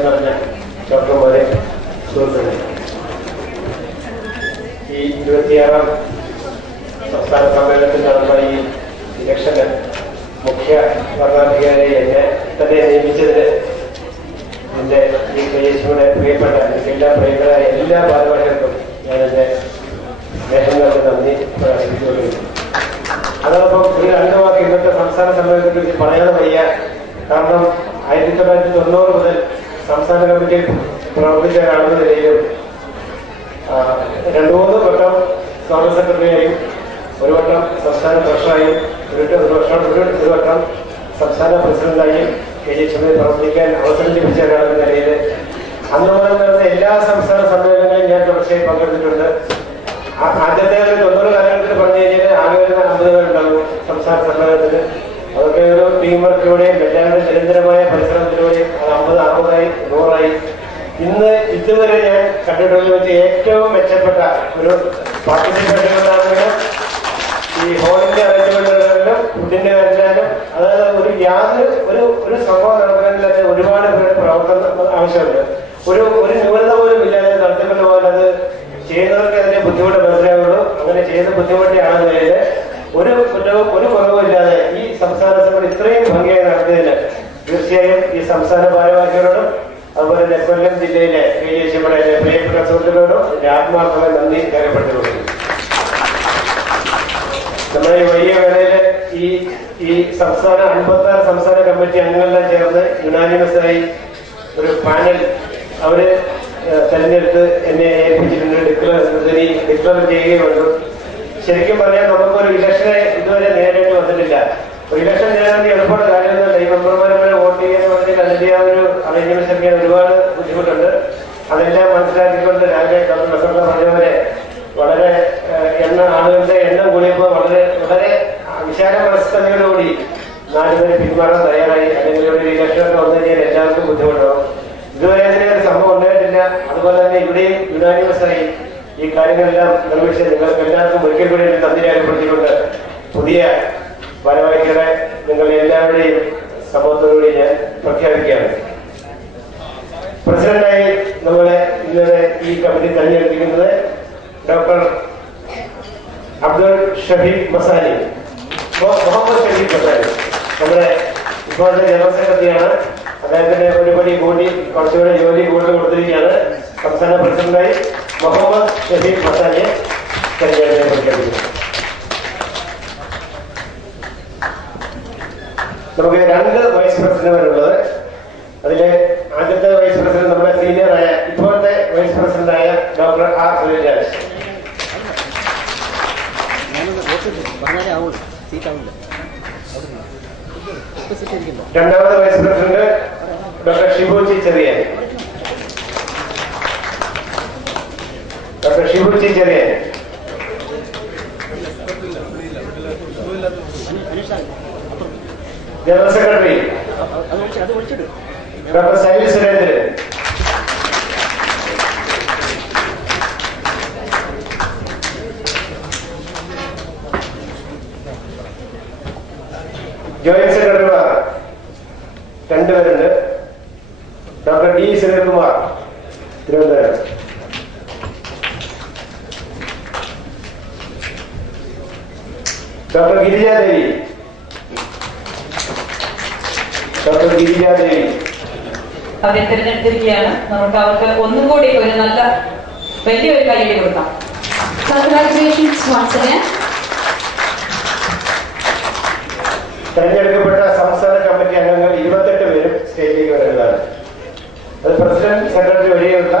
സ്നേഹം നിറഞ്ഞ ഡോക്ടർമാരെ, സുഹൃത്തുക്കളെ, ഈ 26ാം സംസ്ഥാന സമ്മേളനത്തിൽ നടന്ന ഈ ഇലക്ഷന് മുഖ്യ ഭരണാധികാരിയെ എന്നെ തന്നെ നിയമിച്ചതിന് എൻ്റെ ഈ KHUയുടെ പ്രിയപ്പെട്ട എനിക്കെല്ലാം പ്രിയപ്പെട്ടതായ എല്ലാ ഭാരവാഹികൾക്കും ഞാൻ എൻ്റെ സ്നേഹങ്ങൾക്ക് നന്ദി പ്രകടിപ്പിച്ചുകൊണ്ടിരിക്കുന്നു. അതോടൊപ്പം ഒരു രണ്ട് വാക്ക് ഇന്നത്തെ സംസ്ഥാന സമ്മേളനത്തെ കുറിച്ച് പറയാതെ വയ്യ. കാരണം 1990 മുതൽ സംസ്ഥാന കമ്മിറ്റിയിൽ പ്രവർത്തിച്ച ഒരാളെന്ന നിലയിലും 2-3 വട്ടം ജനറൽ സെക്രട്ടറിയായും ഒരു വട്ടം സംസ്ഥാന ട്രഷറായും ഒരു വട്ടം സംസ്ഥാന പ്രസിഡന്റായും KHUവിൽ പ്രവർത്തിക്കാൻ അവസരം ലഭിച്ച ഒരാളെന്ന നിലയിൽ അന്ന് മുതൽ നടന്ന എല്ലാ സംസ്ഥാന സമ്മേളനങ്ങളിലും ഞാൻ തുടർച്ചയായി പങ്കെടുത്തിട്ടുണ്ട്. ആദ്യത്തെ ഒരു 90 കാലഘട്ടത്തിൽ പറഞ്ഞു കഴിഞ്ഞാൽ ആകെ 50 പേരുണ്ടാകും സംസ്ഥാന സമ്മേളനത്തിന്. അതൊക്കെ ഒരു ടീം വർക്കിലൂടെയും എല്ലാവരുടെ നിരന്തരമായ പരിശ്രമത്തിലൂടെയും 50, 60ആയി, 100ആയി. ഇന്ന് ഇതുവരെ ഞാൻ കണ്ടിട്ടുള്ളതിൽ വെച്ച് ഏറ്റവും മെച്ചപ്പെട്ട ഒരു പാർട്ടിസിപ്പേഷനുകളാണെങ്കിലും ഈ ഹോളിന്റെ അറേഞ്ച്മെന്റുകളിലും ഫുഡിന്റെ കാര്യത്തിലും, അതായത് ഒരു സംഭവം നടക്കുന്നതിൽ തന്നെ ഒരുപാട് പേരുടെ പ്രവർത്തനം ആവശ്യമുണ്ട്. ഒരു ന്യൂനത പോലും ഇല്ലാതെ നടത്തിക്കൊണ്ട് പോകാൻ അത് ചെയ്യുന്നവർക്ക് അതിന്റെ ബുദ്ധിമുട്ട് മനസ്സിലാവുള്ളൂ. അങ്ങനെ ചെയ്യുന്ന ബുദ്ധിമുട്ടിയാണെന്ന നിലയിൽ ഒരു കുറ്റവും ഒരു കുറവുമില്ലാതെ ഈ സംസ്ഥാന സമ്മേളനം ഇത്രയും ഭംഗിയായി നടത്തിയതിന് തീർച്ചയായും ഈ സംസ്ഥാന ഭാരവാഹികളോടും അതുപോലെ തന്നെ കൊല്ലം ജില്ലയിലെ KHUയുടെ പ്രിയപ്പെട്ട സുഹൃത്തുക്കളോടും ആത്മാർത്ഥമായി നന്ദി രേഖപ്പെടുത്തിക്കൊള്ളുന്നു. നമ്മുടെ ഈ വലിയ വേളയില് ഈ സംസ്ഥാന 56 സംസ്ഥാന കമ്മിറ്റി അംഗങ്ങളെല്ലാം ചേർന്ന് യുനാനിമസായി ഒരു പാനൽ അവര് തെരഞ്ഞെടുത്ത് എന്നെ ഏൽപ്പിച്ചിട്ടുണ്ട്. ഡിക്ലർ ചെയ്യുകയുള്ളൂ. ശരിക്കും പറഞ്ഞാൽ നമുക്കൊരു ഇലക്ഷനെ ഇതുവരെ നേരിട്ട് വന്നിട്ടില്ല. ഒരു ഇലക്ഷൻ നേരിടേണ്ട എളുപ്പമുള്ള കാര്യമൊന്നുമല്ല. ഈ മെമ്പർമാരെ വോട്ട് ചെയ്യാൻ വേണ്ടി അതിന്റെ ആ ഒരു അറേഞ്ച്മെന്റ് ഒക്കെ ഒരുപാട് ബുദ്ധിമുട്ടുണ്ട്. അതെല്ലാം മനസ്സിലാക്കിക്കൊണ്ട് രാവിലെ ഡോക്ടർ ബസന്ത പറഞ്ഞവരെ വളരെ ആളുകളുടെ എണ്ണം കൂടിയപ്പോൾ വളരെ വിശാല മനസ്കതയോടുകൂടി 4 പേര് പിന്മാറാൻ തയ്യാറായി. അല്ലെങ്കിൽ ഒരു ഇലക്ഷനൊക്കെ വന്നു കഴിഞ്ഞാൽ എല്ലാവർക്കും ബുദ്ധിമുട്ടാവും. ഇതുവരെ അതിന് ഒരു സംഭവം ഉണ്ടായിട്ടില്ല. അതുപോലെ തന്നെ ഇവിടെയും യുനാനിമസായി ഈ കാര്യങ്ങളെല്ലാം നിർമ്മിച്ച് നിങ്ങൾക്ക് എല്ലാവർക്കും ഒരിക്കൽ കൂടി നന്ദി രേഖപ്പെടുത്തിക്കൊണ്ട് പുതിയ ഭാരവാഹികളെ നിങ്ങളുടെ എല്ലാവരുടെയും സമൂഹത്തോടുകൂടി ഞാൻ പ്രഖ്യാപിക്കുകയാണ്. പ്രസിഡന്റായി നമ്മളെ ഇന്നലെ ഈ കമ്മിറ്റി തെരഞ്ഞെടുപ്പിക്കുന്നത് ഡോക്ടർ അബ്ദുൾ ഷഫീഖ് മസാനി, മുഹമ്മദ് ഷഫീഖ് മസാനി നമ്മുടെ ഇപ്പോഴത്തെ ജനറൽ സെക്രട്ടറിയാണ്. അദ്ദേഹത്തിന് ഒരുപടി കൂടി കുറച്ചുകൂടെ ജോലി കൂടുതൽ കൊടുത്തിരിക്കുകയാണ്. സംസ്ഥാന പ്രസിഡന്റായി മുഹമ്മദ് ഷഫീഖ് മസാനിയെ തെരഞ്ഞെടുപ്പിനെ പ്രഖ്യാപിക്കുന്നു. നമുക്ക് 2 വൈസ് പ്രസിഡന്റുമാരുള്ളത്. അതിലെ ആദ്യത്തെ വൈസ് പ്രസിഡന്റ് നമ്മുടെ സീനിയറായ ഇപ്പോഴത്തെ വൈസ് പ്രസിഡന്റായ ഡോക്ടർ R. സുരേഷ്. രണ്ടാമത്തെ vice president doctor Shibuji Cherian. General secretary doctor Saili Surendran. Joint സെക്രട്ടറിമാർ 2 പേരുണ്ട്. Doctor D. Sunilkumar, Thiruvananthapuram. Doctor Girijadevi. അവരെ തിരഞ്ഞെടുത്തിരിക്കുകയാണ്. നമുക്ക് അവർക്ക് ഒന്നും കൂടി ഒരു നല്ല വലിയൊരു കൈയ്യടി കൊടുക്കാം. തെരഞ്ഞെടുക്കപ്പെട്ട സംസ്ഥാന കമ്മിറ്റി അംഗങ്ങൾ 28 പേരും സ്റ്റേജിലേക്ക് വരുന്നതാണ്. അത് പ്രസിഡന്റ്, സെക്രട്ടറി ഒഴികെയുള്ള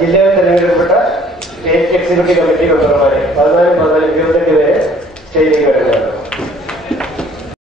ജില്ലയിൽ തെരഞ്ഞെടുക്കപ്പെട്ട സ്റ്റേറ്റ് എക്സിക്യൂട്ടീവ് കമ്മിറ്റി മെമ്പർമാരെ 14, 28 പേര് സ്റ്റേജിലേക്ക് വരുന്നതാണ്.